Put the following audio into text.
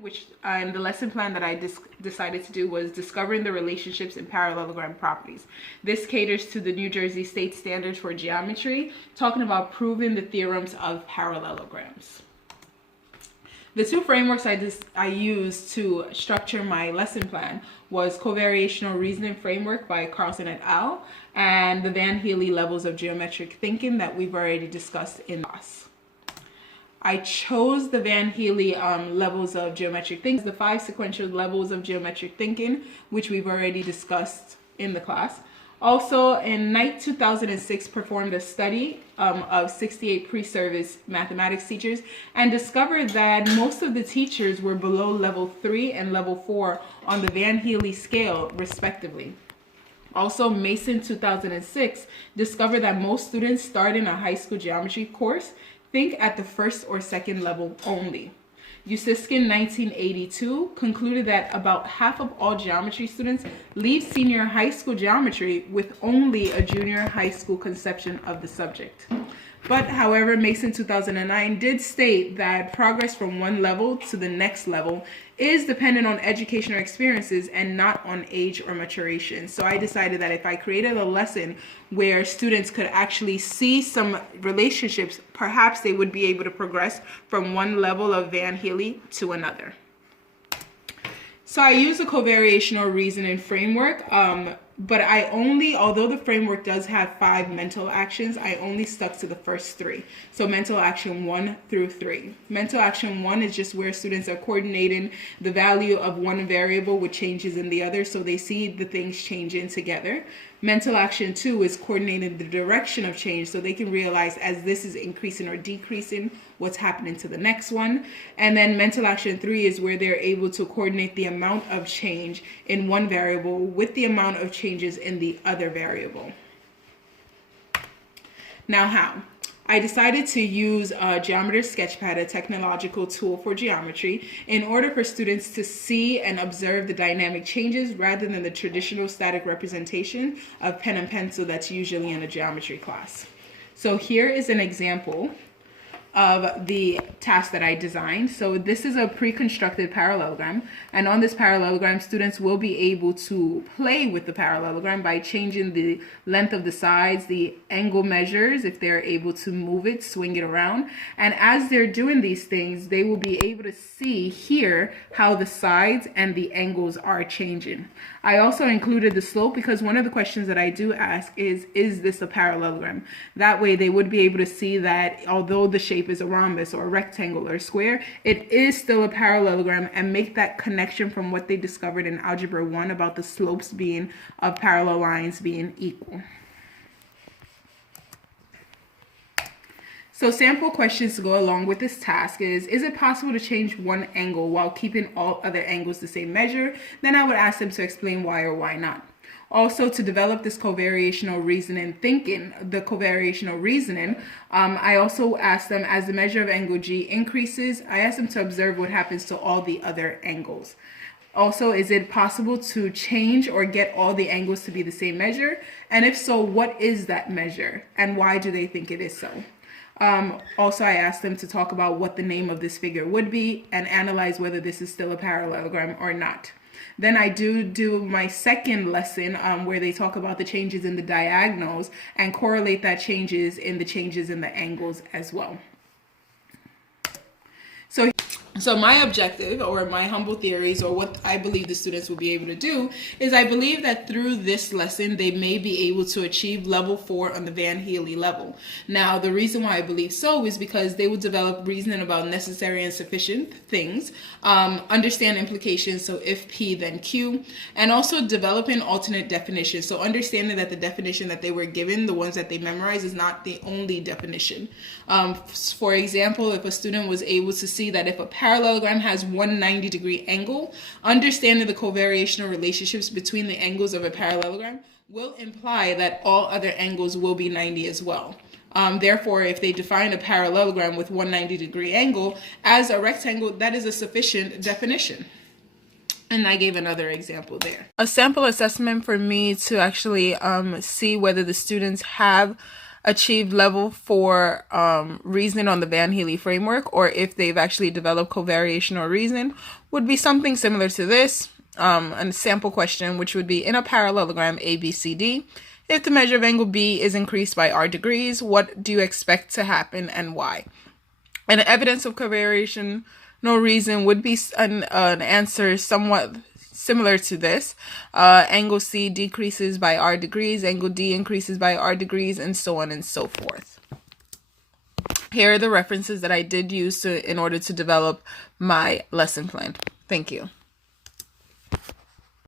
which and the lesson plan that I decided to do was discovering the relationships in parallelogram properties. This caters to the New Jersey State Standards for Geometry, talking about proving the theorems of parallelograms. The two frameworks I used to structure my lesson plan was Covariational Reasoning Framework by Carlson et al. And the Van Healy Levels of Geometric Thinking that we've already discussed in class. I chose the Van Healy levels of geometric thinking, the 5 sequential levels of geometric thinking, which we've already discussed in the class. Also, in Knight 2006 performed a study of 68 pre-service mathematics teachers and discovered that most of the teachers were below level 3 and level 4 on the Van Healy scale, respectively. Also, Mason 2006 discovered that most students starting a high school geometry course think at the first or second level only. Usiskin 1982 concluded that about half of all geometry students leave senior high school geometry with only a junior high school conception of the subject. But however, Mason 2009 did state that progress from one level to the next level is dependent on educational experiences and not on age or maturation. So I decided that if I created a lesson where students could actually see some relationships, perhaps they would be able to progress from one level of Van Healy to another. So I use a covariational reasoning framework, but although the framework does have 5 mental actions, I only stuck to the first 3. So mental action 1 through 3. Mental action 1 is just where students are coordinating the value of one variable with changes in the other, so they see the things changing together. Mental action 2 is coordinating the direction of change, so they can realize as this is increasing or decreasing, what's happening to the next one. And then mental action 3 is where they're able to coordinate the amount of change in one variable with the amount of changes in the other variable. Now how? I decided to use Geometer's Sketchpad, a technological tool for geometry, in order for students to see and observe the dynamic changes rather than the traditional static representation of pen and pencil that's usually in a geometry class. So here is an example of the task that I designed. So this is a pre-constructed parallelogram, and on this parallelogram students will be able to play with the parallelogram by changing the length of the sides, the angle measures if they're able to move it, swing it around, and as they're doing these things they will be able to see here how the sides and the angles are changing. I also included the slope because one of the questions that I do ask is this a parallelogram? That way they would be able to see that although the shape is a rhombus or a rectangle or a square, it is still a parallelogram, and make that connection from what they discovered in Algebra 1 about the slopes being of parallel lines being equal. So sample questions to go along with this task is it possible to change one angle while keeping all other angles the same measure? Then I would ask them to explain why or why not. Also, to develop this covariational reasoning thinking, I also asked them, as the measure of angle G increases, I asked them to observe what happens to all the other angles. Also, is it possible to change or get all the angles to be the same measure? And if so, what is that measure? And why do they think it is so? Also, I asked them to talk about what the name of this figure would be and analyze whether this is still a parallelogram or not. Then I do my second lesson where they talk about the changes in the diagonals and correlate that changes in the angles as well. So my objective, or my humble theories, or what I believe the students will be able to do, is I believe that through this lesson they may be able to achieve level 4 on the Van Healy level. Now the reason why I believe so is because they will develop reasoning about necessary and sufficient things, understand implications, so if P then Q, and also developing alternate definitions, so understanding that the definition that they were given, the ones that they memorized, is not the only definition. For example, if a student was able to see that if a parallelogram has 190-degree angle, understanding the covariational relationships between the angles of a parallelogram will imply that all other angles will be 90 as well. Therefore, if they define a parallelogram with 190-degree angle as a rectangle, that is a sufficient definition. And I gave another example there. A sample assessment for me to actually see whether the students have achieved level 4 reasoning on the Van Healy framework, or if they've actually developed covariation or reason, would be something similar to this. A sample question, which would be in a parallelogram ABCD, if the measure of angle B is increased by r degrees, what do you expect to happen and why? And evidence of covariation, no reason, would be an answer somewhat similar to this. Angle C decreases by r degrees, angle D increases by r degrees, and so on and so forth. Here are the references that I did use in order to develop my lesson plan. Thank you.